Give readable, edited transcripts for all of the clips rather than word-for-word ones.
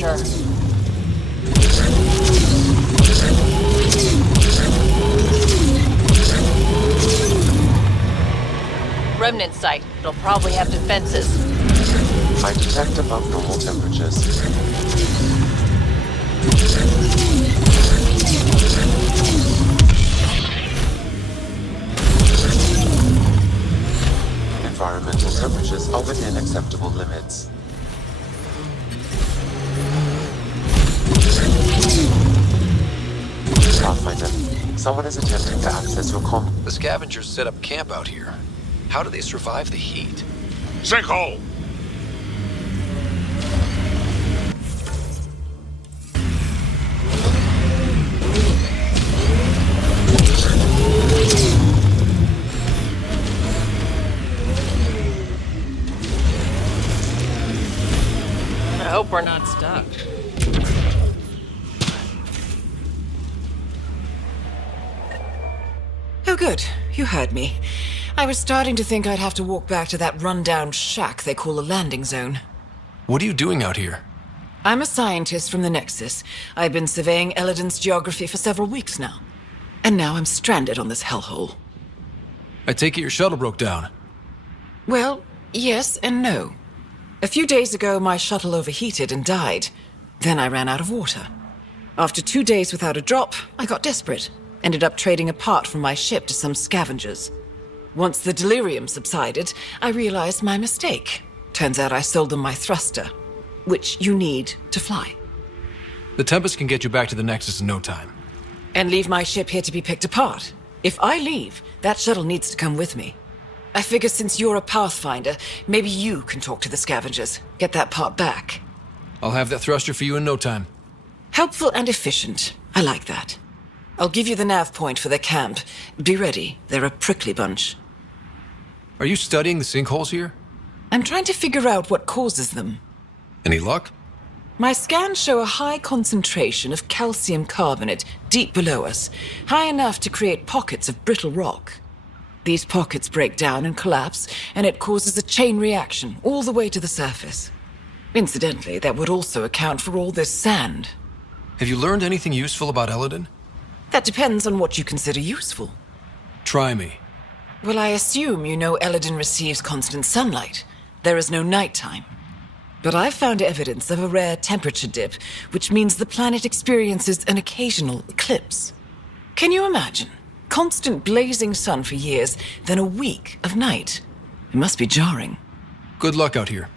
sure. Remnant site. It'll probably have defenses. I detect above normal temperatures. Environmental temperatures are within acceptable limits. Pathfinder, someone is attempting to access your comm. The scavengers set up camp out here. How do they survive the heat? Sinkhole! I hope we're not stuck. Oh, good. You heard me. I was starting to think I'd have to walk back to that rundown shack they call a landing zone. What are you doing out here? I'm a scientist from the Nexus. I've been surveying Eladin's geography for several weeks now. And now I'm stranded on this hellhole. I take it your shuttle broke down. Well, yes and no. A few days ago, my shuttle overheated and died. Then I ran out of water. After 2 days without a drop, I got desperate. Ended up trading a part from my ship to some scavengers. Once the delirium subsided, I realized my mistake. Turns out I sold them my thruster, which you need to fly. The Tempest can get you back to the Nexus in no time. And leave my ship here to be picked apart. If I leave, that shuttle needs to come with me. I figure since you're a Pathfinder, maybe you can talk to the scavengers, get that part back. I'll have that thruster for you in no time. Helpful and efficient. I like that. I'll give you the nav point for their camp. Be ready, they're a prickly bunch. Are you studying the sinkholes here? I'm trying to figure out what causes them. Any luck? My scans show a high concentration of calcium carbonate deep below us, high enough to create pockets of brittle rock. These pockets break down and collapse, and it causes a chain reaction all the way to the surface. Incidentally, that would also account for all this sand. Have you learned anything useful about Eladin? That depends on what you consider useful. Try me. Well, I assume you know Eladin receives constant sunlight. There is no nighttime. But I've found evidence of a rare temperature dip, which means the planet experiences an occasional eclipse. Can you imagine? Constant blazing sun for years, then a week of night. It must be jarring. Good luck out here.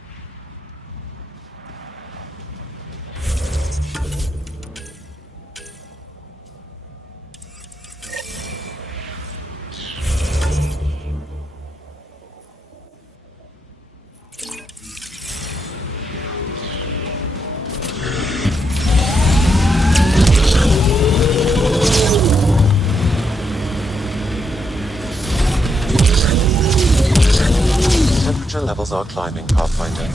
Levels are climbing, Pathfinder.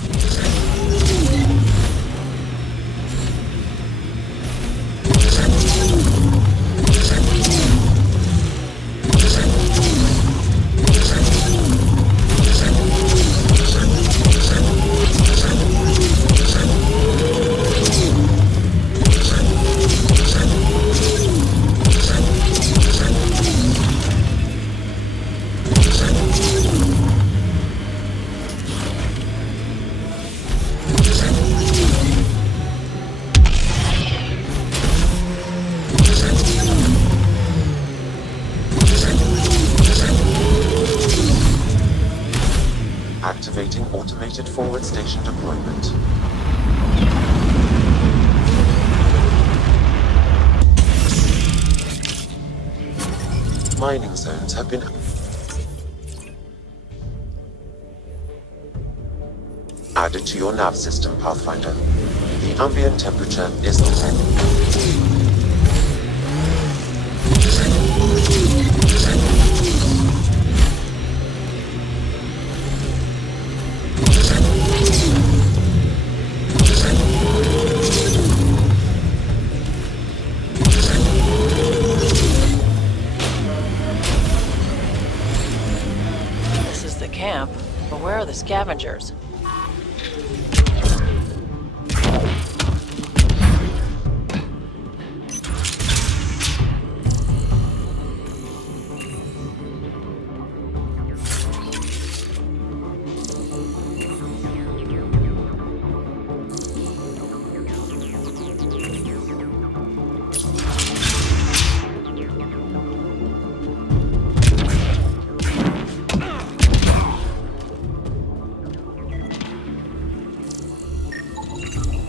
Activating automated forward station deployment. Mining zones have been added to your nav system, Pathfinder. The ambient temperature is normal. This is the camp, but where are the scavengers?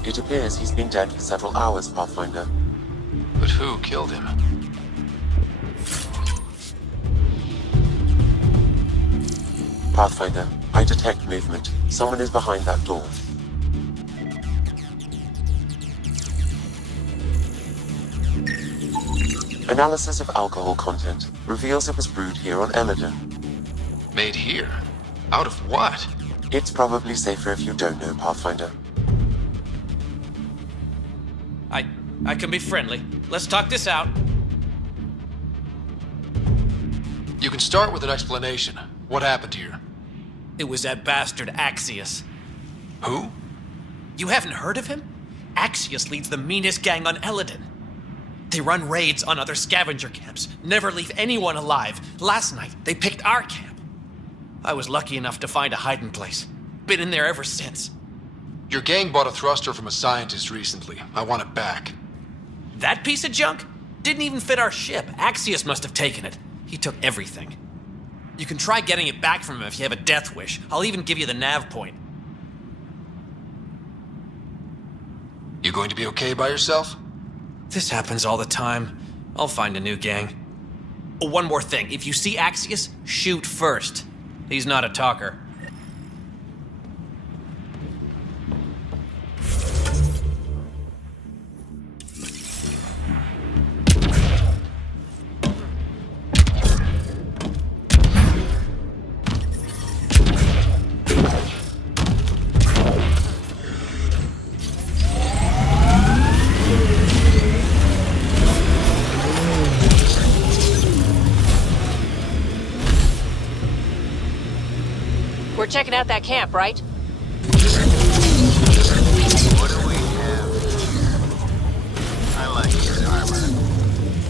It appears he's been dead for several hours, Pathfinder. But who killed him? Pathfinder, I detect movement. Someone is behind that door. Analysis of alcohol content reveals it was brewed here on Eladon. Made here? Out of what? It's probably safer if you don't know, Pathfinder. I can be friendly. Let's talk this out. You can start with an explanation. What happened here? It was that bastard Axius. Who? You haven't heard of him? Axius leads the meanest gang on Eladon. They run raids on other scavenger camps, never leave anyone alive. Last night, they picked our camp. I was lucky enough to find a hiding place. Been in there ever since. Your gang bought a thruster from a scientist recently. I want it back. That piece of junk? Didn't even fit our ship. Axius must have taken it. He took everything. You can try getting it back from him if you have a death wish. I'll even give you the nav point. You going to be okay by yourself? This happens all the time. I'll find a new gang. Oh, one more thing. If you see Axius, shoot first. He's not a talker. We're checking out that camp, right? What do we have here? I like his armor.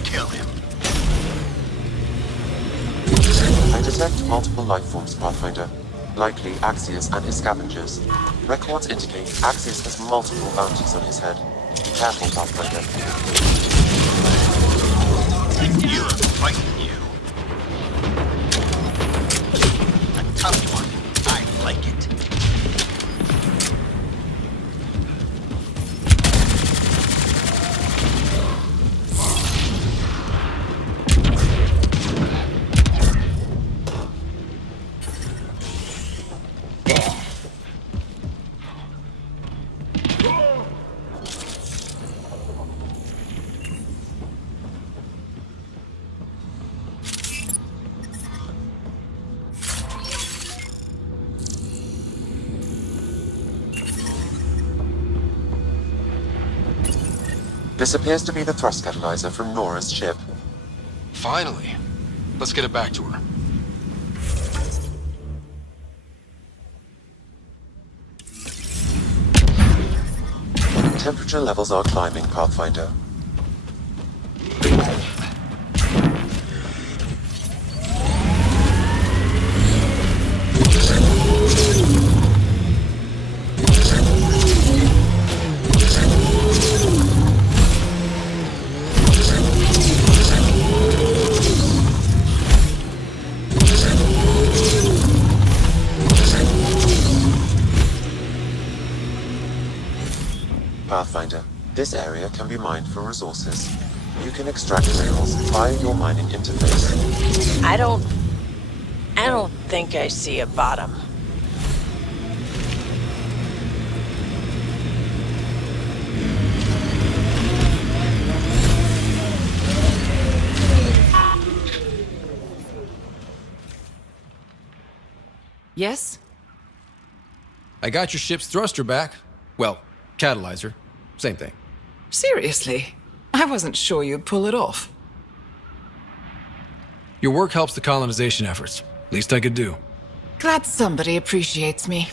Kill him. I detect multiple life forms, Pathfinder. Likely Axius and his scavengers. Records indicate Axius has multiple bounties on his head. Be careful, Pathfinder. You're fighting you. A tough one. I like it. This appears to be the thrust catalyzer from Nora's ship. Finally. Let's get it back to her. Temperature levels are climbing, Pathfinder. Pathfinder, this area can be mined for resources. You can extract minerals via your mining interface. I don't think I see a bottom. Yes? I got your ship's thruster back. Well, catalyzer. Same thing. Seriously? I wasn't sure you'd pull it off. Your work helps the colonization efforts. Least I could do. Glad somebody appreciates me.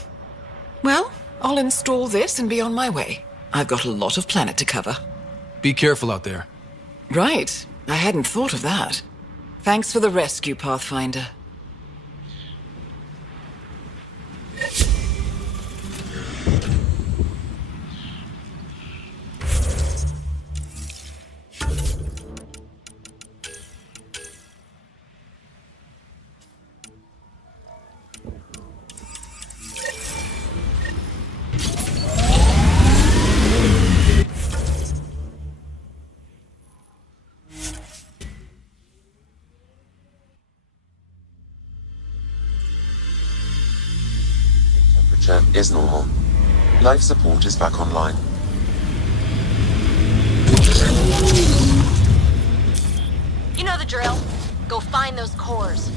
Well, I'll install this and be on my way. I've got a lot of planet to cover. Be careful out there. Right. I hadn't thought of that. Thanks for the rescue, Pathfinder. is normal. Life support is back online. You know the drill. Go find those cores.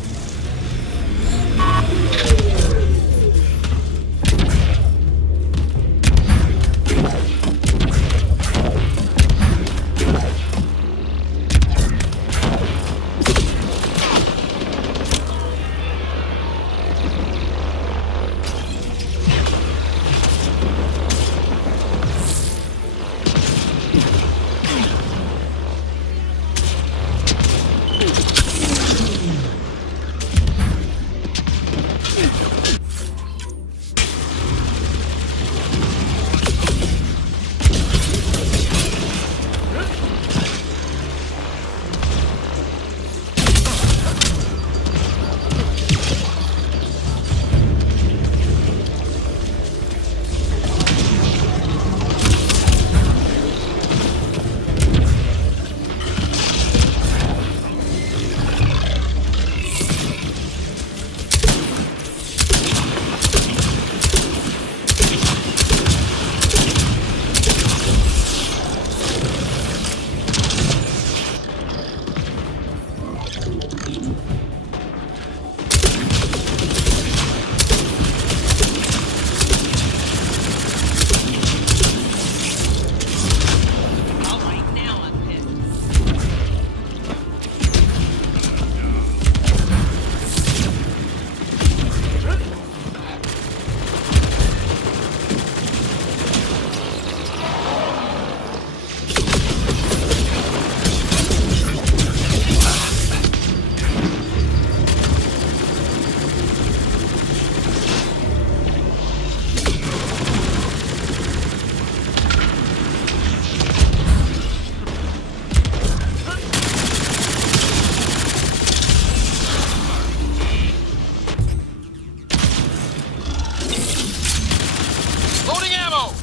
Loading ammo!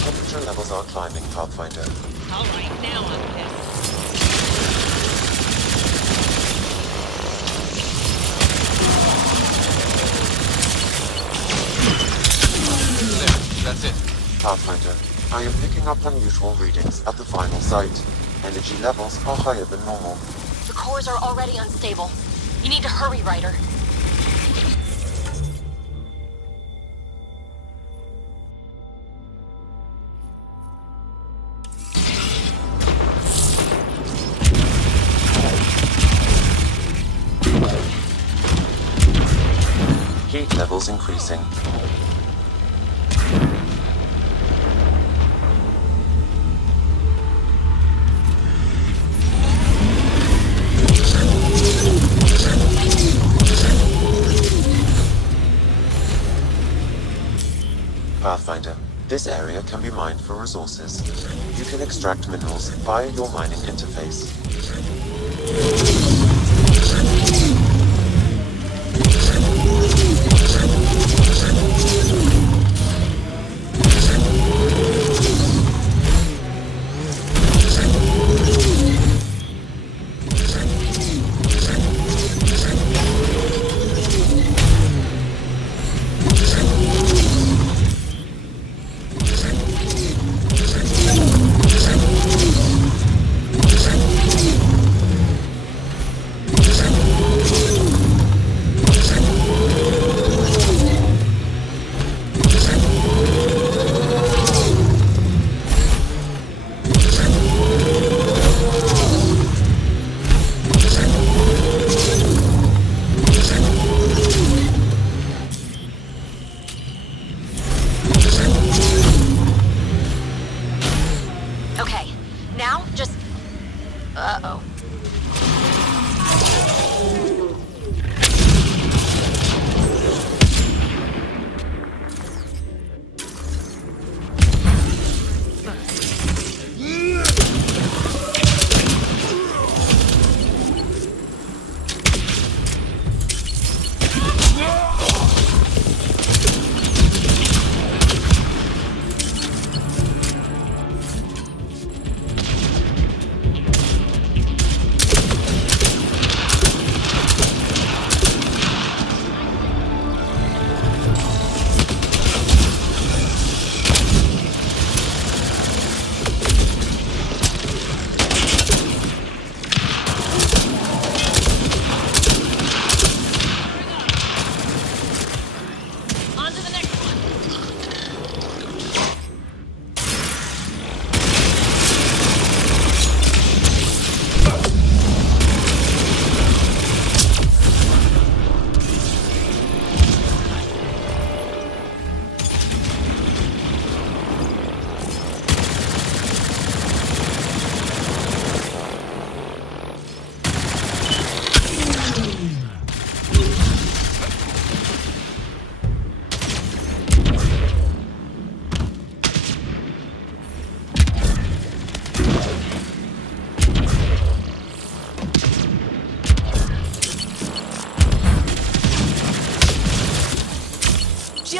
Temperature levels are climbing, Pathfinder. Alright, now I'm pissed. There, that's it. Pathfinder, I am picking up unusual readings at the final site. Energy levels are higher than normal. The cores are already unstable. You need to hurry, Ryder. Heat levels increasing. Pathfinder, this area can be mined for resources. You can extract minerals via your mining interface. Okay, now just... Uh-oh.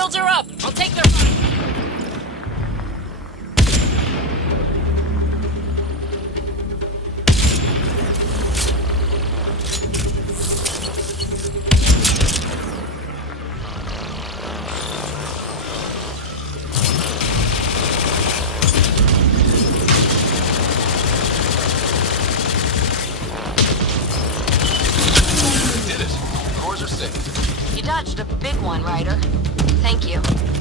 shields are up. I'll take their... Did it. Cores are safe. You dodged a big one, Ryder. Thank you.